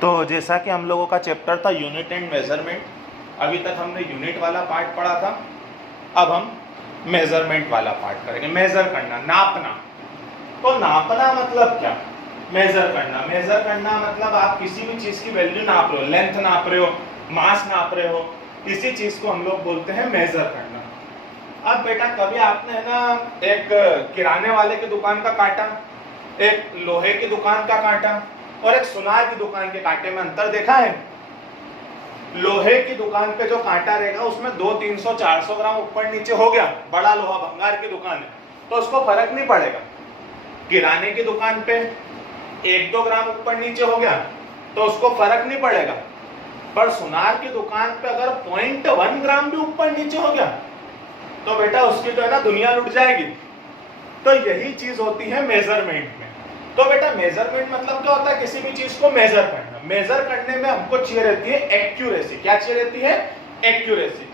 तो जैसा कि हम लोगों का चैप्टर था यूनिट एंड मेजरमेंट, अभी तक हमने यूनिट वाला पार्ट पढ़ा था। अब हम मेजरमेंट वाला पार्ट करेंगे। मेजर करना, नापना। तो नापना मतलब क्या? मेजर करना, मेजर करना मतलब आप किसी भी चीज की वैल्यू नाप रहे हो, लेंथ नाप रहे हो, मास नाप रहे हो, इसी चीज को हम लोग बोलते हैं मेजर करना। अब बेटा कभी आपने है ना एक किराने वाले की दुकान का काटा, एक लोहे की दुकान का काटा और एक सुनार की दुकान के कांटे में अंतर देखा है? लोहे की दुकान पे जो कांटा रहेगा उसमें 200-300-400 ग्राम ऊपर नीचे हो गया, बड़ा लोहा भंगार की दुकान है तो उसको फर्क नहीं पड़ेगा। किराने की दुकान पे 1-2 ग्राम ऊपर नीचे हो गया तो उसको फर्क नहीं पड़ेगा, पर सुनार की दुकान पे अगर 0.1 ग्राम भी ऊपर नीचे हो गया तो बेटा उसकी तो है ना दुनिया लुट जाएगी। तो यही चीज होती है मेजरमेंट में। तो बेटा मेजरमेंट मतलब क्या होता है? किसी भी चीज को मेजर करना। मेजर करने में हमको चाहिए रहती है एक्यूरेसी। क्या चाहिए रहती है? एक्यूरेसी।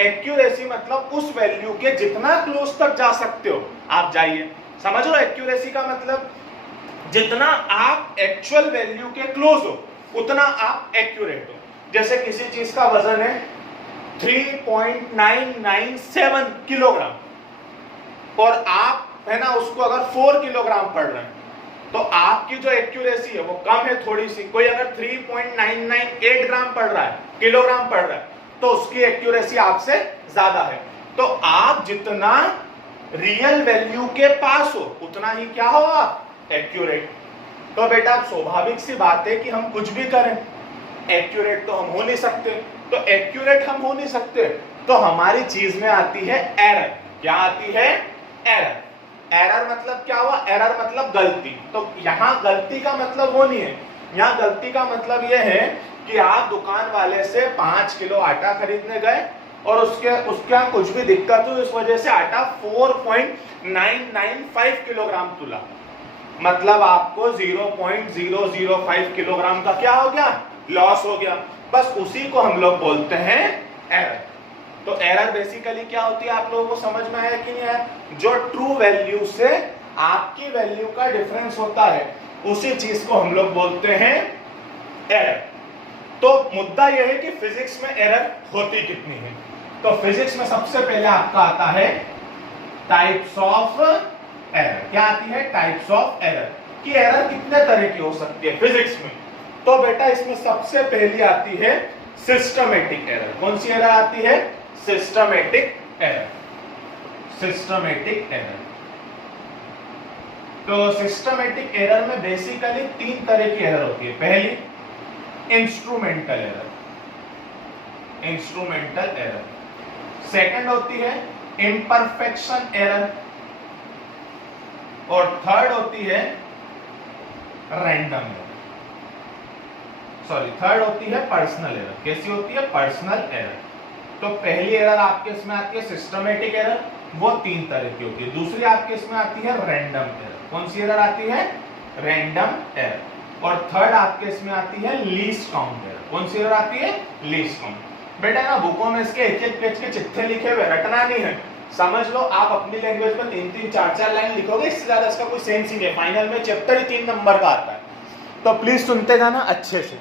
एक्यूरेसी मतलब उस वैल्यू के जितना क्लोज तक जा सकते हो आप जाइए। समझ लो एक्यूरेसी का मतलब जितना आप एक्चुअल वैल्यू के क्लोज हो उतना आप एक्यूरेट हो। जैसे किसी चीज का वजन है 3.997 किलोग्राम और आप है ना उसको अगर 4 किलोग्राम पढ़ रहे हैं तो आपकी जो एक्यूरेसी है वो कम है थोड़ी सी। कोई अगर 3.998 ग्राम पढ़ रहा है, किलोग्राम पढ़ रहा है, तो उसकी एक्यूरेसी आपसे ज्यादा है। तो आप जितना रियल वैल्यू के पास हो उतना ही क्या हो आप? एक्यूरेट। तो बेटा स्वाभाविक सी बात है कि हम कुछ भी करें एक्यूरेट तो हम हो नहीं सकते। तो एक्यूरेट हम हो नहीं सकते तो हमारी चीज में आती है एरर। क्या आती है? एरर। एरर मतलब क्या हुआ? एरर मतलब गलती। तो यहाँ गलती का मतलब वो नहीं है, यहाँ गलती का मतलब ये है कि आप दुकान वाले से 5 किलो आटा खरीदने गए और उसका कुछ भी दिक्कत हुई, इस वजह से आटा 4.995 किलोग्राम तुला, मतलब आपको 0.005 किलोग्राम का क्या हो गया? लॉस हो गया। बस उसी को हम लोग बोलते हैं एरर। तो एरर बेसिकली क्या होती है आप लोगों को समझ में आया कि नहीं आया? जो ट्रू वैल्यू से आपकी वैल्यू का डिफरेंस होता है उसी चीज को हम लोग बोलते हैं एरर। तो मुद्दा यह है कि फिजिक्स में एरर होती कितनी है। तो फिजिक्स में सबसे पहले आपका आता है टाइप्स ऑफ एरर। क्या आती है? Types of error. कि एरर कितने तरह की हो सकती है फिजिक्स में। तो बेटा इसमें सबसे पहली आती है सिस्टमेटिक एरर। कौन सी एरर आती है? Systematic error. Systematic error. तो सिस्टमेटिक एरर में बेसिकली 3 तरह की एरर होती है। पहली instrumental error, instrumental error. Second होती है इम्परफेक्शन एरर और थर्ड होती है रैंडम एरर। सॉरी, थर्ड होती है पर्सनल एरर। कैसी होती है? Personal error. तो पहली एरर आपके इसमें आती है सिस्टमेटिक एरर, वो 3 तरह की होती है। दूसरी आपके इसमें आती है रैंडम एरर। कौन सी एरर आती है? Random error. और थर्ड आपके इसमें आती है लीस्ट काउंट एरर। कौन सी एरर आती है? Least count. बेटा ना बुकों में इसके एक-एक पेज के चिट्ठे लिखे हुए, रटना नहीं है। समझ लो आप अपनी लैंग्वेज में 3-3, 4-4 लाइन लिखोगे, इससे ज्यादा इसका कोई सेंस ही नहीं है। फाइनल में चैप्टर ही 3 नंबर का आता है, तो प्लीज सुनते जाना अच्छे से।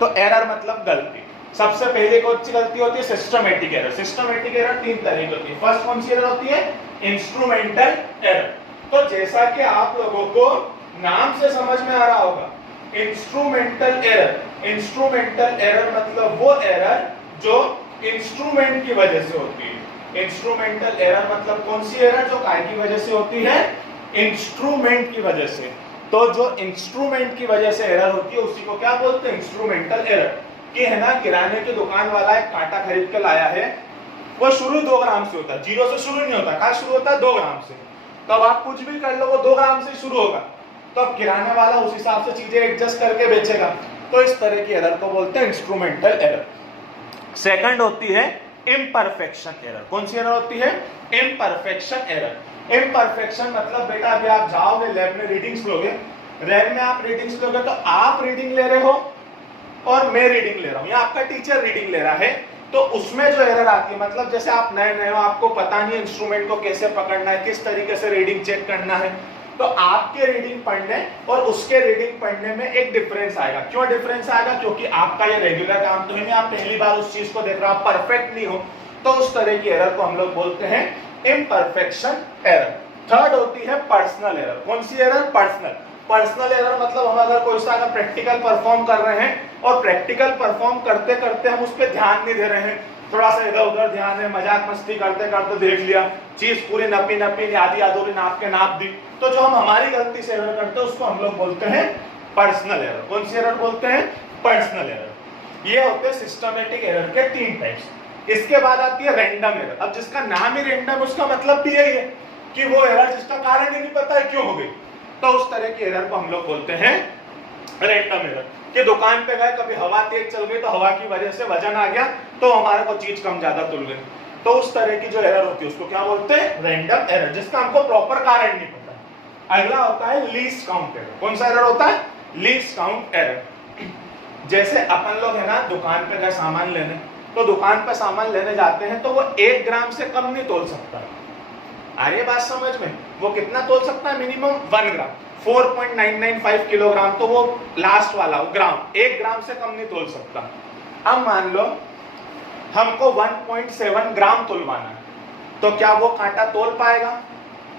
तो एरर मतलब गलती। सबसे पहले कौन सी गलती होती है? Systematic error. सिस्टमेटिक एरर 3 तरह की होती है। फर्स्ट कौन सी एरर होती है? Instrumental error. तो जैसा कि आप लोगों को नाम से समझ में आ रहा होगा, इंस्ट्रूमेंटल एरर, इंस्ट्रूमेंटल एरर मतलब वो एरर जो इंस्ट्रूमेंट की वजह से होती है। इंस्ट्रूमेंटल एरर मतलब कौन सी एरर? जो काय की वजह से होती है? इंस्ट्रूमेंट की वजह से। तो जो इंस्ट्रूमेंट की वजह से एरर होती है उसी को क्या बोलते हैं? Instrumental error. कि है ना किराने की दुकान वाला एक कांटा खरीद के लाया है, वो शुरू 2 ग्राम से होता है, 0 से शुरू नहीं होता। कहाँ शुरू होता है? 2 ग्राम से। तो अब आप कुछ भी कर लो वो 2 ग्राम से शुरू होगा, तो अब किराने वाला उस हिसाब से चीजें एडजस्ट करके बेचेगा। तो इस तरह की एरर को बोलते हैं इंस्ट्रूमेंटल एरर। सेकंड होती है इम्परफेक्शन एरर। कौन सी एरर होती है? Imperfection error. इम्परफेक्शन मतलब बेटा अभी आप जाओगे लैब में रीडिंग्स लोगे, लैब में आप रीडिंग्स लोगे तो आप रीडिंग ले रहे हो और मैं रीडिंग ले रहा हूं या आपका टीचर रीडिंग ले रहा है, तो उसमें जो एरर आती है, मतलब जैसे आप नए नए हो, आपको पता नहीं इंस्ट्रूमेंट को कैसे पकड़ना है, किस तरीके से रीडिंग चेक करना है, तो आपके रीडिंग पढ़ने और उसके रीडिंग पढ़ने में एक डिफरेंस आएगा। क्यों डिफरेंस आएगा? क्योंकि आपका ये रेगुलर काम तो नहीं, आप पहली बार उस चीज को देख रहे हो, आप परफेक्ट नहीं हो, तो उस तरह की एरर को हम लोग बोलते हैं इम्परफेक्शन एरर। थर्ड होती है पर्सनल एरर। कौन सी एरर? पर्सनल एरर मतलब हम अगर कोई सा अगर प्रैक्टिकल परफॉर्म कर रहे हैं और प्रैक्टिकल परफॉर्म करते करते हम उस पर ध्यान नहीं दे रहे हैं, थोड़ा सा इधर उधर ध्यान है, मजाक मस्ती करते करते देख लिया, चीज पूरी नपी नपी आधी अधूरी नाप के नाप दी, तो जो हम हमारी गलती से एरर करते हैं उसको हम लोग बोलते हैं पर्सनल एरर। कौन सी एरर बोलते हैं? Personal error. ये होते हैं सिस्टमेटिक एरर के 3 टाइप्स। इसके बाद आती है रैंडम एरर। अब जिसका नाम ही रैंडम, उसका मतलब भी यही है कि वो एरर जिसका कारण ही नहीं पता है क्यों हो गई, तो उस तरह की एरर को हम लोग बोलते हैं रैंडम एरर। कि दुकान पे गए, कभी हवा तेज चल गई तो हवा की वजह से वजन आ गया, तो हमारे को चीज कम ज्यादा तुल गई, तो उस तरह की जो एरर होती है उसको क्या बोलते हैं? रैंडम एरर, जिसका हमको प्रॉपर कारण नहीं पता। अगला होता है लीस्ट काउंट एरर। कौन सा एरर होता है? Least count error. जैसे अपन लोग है ना दुकान पे गए सामान लेने, तो दुकान पे सामान लेने जाते हैं तो वो 1 ग्राम से कम नहीं तोल सकता। अरे बात समझ में? वो कितना तोल सकता है? मिनिमम 1 ग्राम, 4.995 किलोग्राम, तो वो लास्ट वाला ग्राम 1 ग्राम से कम नहीं तोल सकता। अब मान लो हमको 1.7 ग्राम तोलवाना है, तो क्या वो कांटा तोल पाएगा?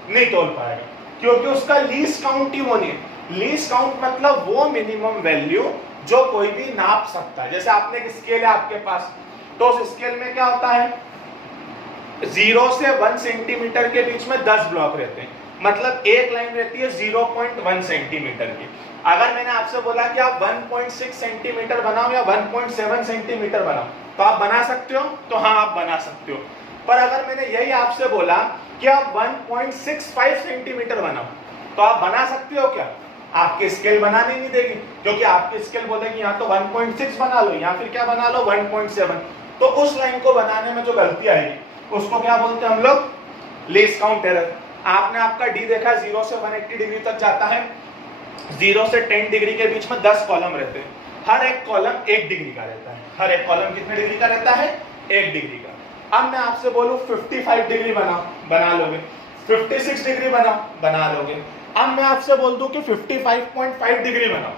नहीं तोल पाएगा, क्योंकि उसका लीस्ट काउंट ही वो नहीं है। लीस्ट काउंट मतलब वो मिनिमम वैल्यू जो कोई भी नाप सकता है। जैसे आपने एक स्केल है आपके पास, तो उस स्केल में क्या होता है? 0 से 1 सेंटीमीटर के बीच में 10 ब्लॉक रहते हैं, मतलब एक लाइन रहती है 0.1 सेंटीमीटर की। अगर मैंने आपसे बोला कि आप 1.6 सेंटीमीटर बनाओ या 1.7 सेंटीमीटर बनाओ, तो आप बना सकते हो? तो हाँ, आप बना सकते हो। पर अगर मैंने यही आपसे बोला कि आप 1.65 सेंटीमीटर बनाओ, तो आप बना सकते हो क्या? आपकी स्केल बनाने नहीं देगी, क्योंकि आपकी स्केल बोलेगी यहाँ तो 1.6 बना लो या फिर क्या बना लो 1.7। तो उस लाइन को बनाने में जो गलती आएगी उसको क्या बोलते हैं हम लोग? Least count error. आपने आपका डी देखा 0 से 180 डिग्री तक जाता है, 0 से 10 डिग्री के बीच में 10 कॉलम रहते हैं, हर एक कॉलम 1 डिग्री का रहता है। हर एक कॉलम कितने डिग्री का रहता है? 1 डिग्री का। अब मैं आपसे बोलूं 55 डिग्री बनाओ, बना लोगे। 56 डिग्री बनाओ, बना लोगे। अब मैं आपसे बोल दूं कि 55.5 डिग्री बनाओ,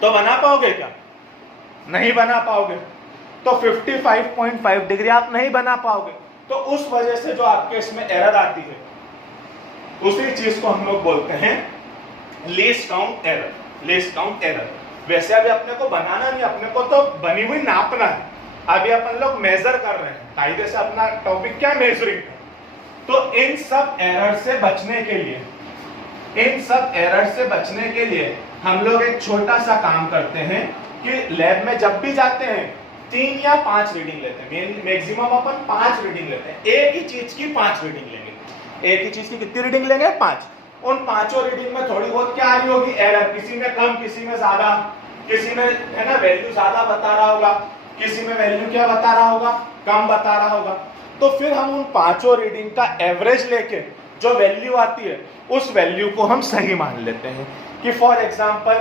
तो बना पाओगे क्या? नहीं बना पाओगे। तो 55.5 डिग्री आप नहीं बना पाओगे, तो उस वजह से जो आपके इसमें एरर आती है उसी चीज को हम लोग बोलते हैं least count error. Least count error. वैसे अभी अपने को बनाना नहीं, अपने को तो बनी हुई नापना है। अभी अपन लोग मेजर कर रहे हैं, कायदे से अपना टॉपिक क्या? मेजरिंग है। तो इन सब एरर से बचने के लिए, इन सब एरर से बचने के लिए हम लोग एक छोटा सा काम करते हैं कि लैब में जब भी जाते हैं 3 या 5 रीडिंग लेते हैं। मैक्सिमम अपन 5 रीडिंग लेते हैं, एक ही चीज की 5 रीडिंग लेंगे। एक ही चीज की कितनी रीडिंग लेंगे? 5। उन 5 रीडिंग में थोड़ी बहुत क्या आ रही होगी? एरर। किसी में कम, किसी में ज्यादा, किसी में है ना वैल्यू ज्यादा बता रहा होगा, किसी में वैल्यू क्या बता रहा होगा? कम बता रहा होगा। तो फिर हम उन 5 रीडिंग का एवरेज लेके जो वैल्यू आती है उस वैल्यू को हम सही मान लेते हैं। कि फॉर एग्जाम्पल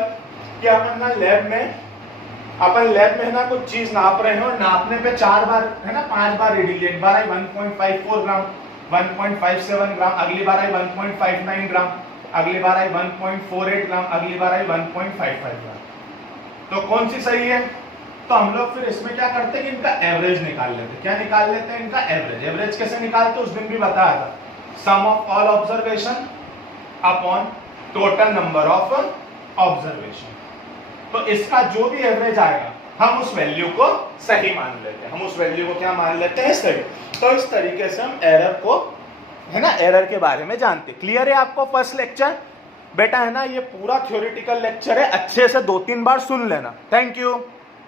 कि अपन ना लैब में है ना कुछ चीज नाप रहे हैं और नापने पे 4 बार है ना 5 बार रीडिंग ली। एक बार आई 1.54 ग्राम, 1.57 ग्राम, अगली बार आई 1.59 ग्राम, अगली बार आई 1.48 ग्राम, अगली बार आई 1.55 ग्राम। तो कौन सी सही है? तो हम लोग फिर इसमें क्या करते हैं कि इनका एवरेज निकाल लेते हैं। क्या निकाल लेते हैं? इनका एवरेज। एवरेज कैसे निकालते? उस दिन भी बताया था, sum of all observation upon total number of observation. तो इसका जो भी एवरेज आएगा हम उस वैल्यू को सही मान लेते हैं। हम उस वैल्यू को क्या मान लेते हैं? सही। तो इस तरीके से हम एरर को है ना एरर के बारे में जानते। क्लियर है आपको फर्स्ट लेक्चर? बेटा है ना ये पूरा थ्योरेटिकल लेक्चर है, अच्छे से 2-3 बार सुन लेना। Thank you.